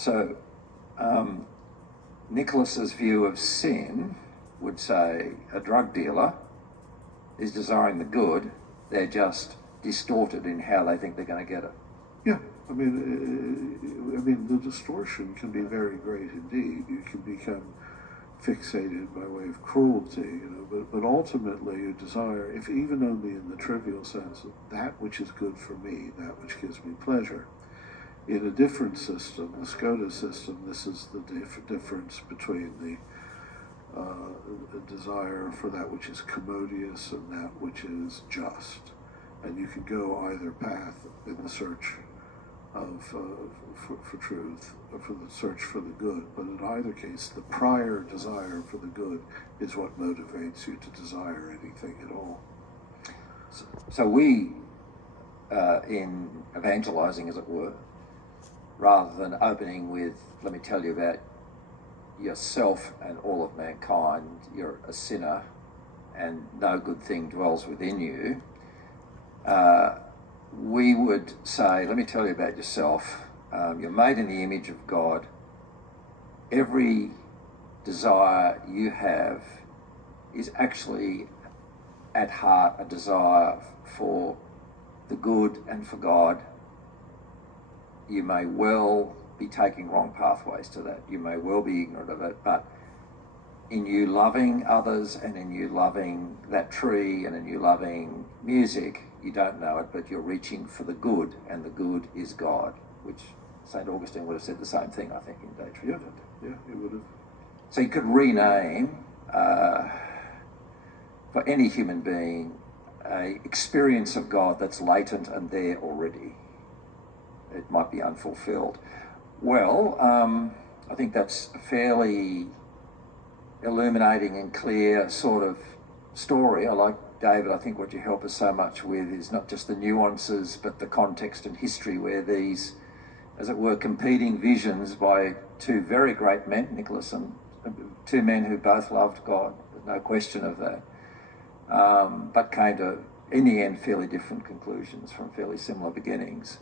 So Nicholas's view of sin would say a drug dealer is desiring the good, they're just distorted in how they think they're going to get it. Yeah, I mean, the distortion can be very great indeed. You can become fixated by way of cruelty, but ultimately you desire, if even only in the trivial sense, that which is good for me, that which gives me pleasure. In a different system, the Skoda system, this is the difference between the desire for that which is commodious and that which is just. And you can go either path in the search of for truth, or for the search for the good. But in either case, the prior desire for the good is what motivates you to desire anything at all. So we, in evangelizing, as it were, rather than opening with, let me tell you about yourself and all of mankind, you're a sinner and no good thing dwells within you, we would say, let me tell you about yourself. You're made in the image of God. Every desire you have is actually at heart a desire for the good and for God. You may well be taking wrong pathways to that. You may well be ignorant of it, but in you loving others and in you loving that tree and in you loving music, you don't know it, but you're reaching for the good, and the good is God, which St. Augustine would have said the same thing, I think, in De Trinitate. Yeah, he would have. So you could rename, for any human being, a experience of God that's latent and there already. It might be unfulfilled. Well, I think that's a fairly illuminating and clear sort of story. I like, David, I think what you help us so much with is not just the nuances, but the context and history where these, as it were, competing visions by two very great men, Nicholas and two men who both loved God, no question of that, but came to, in the end, fairly different conclusions from fairly similar beginnings.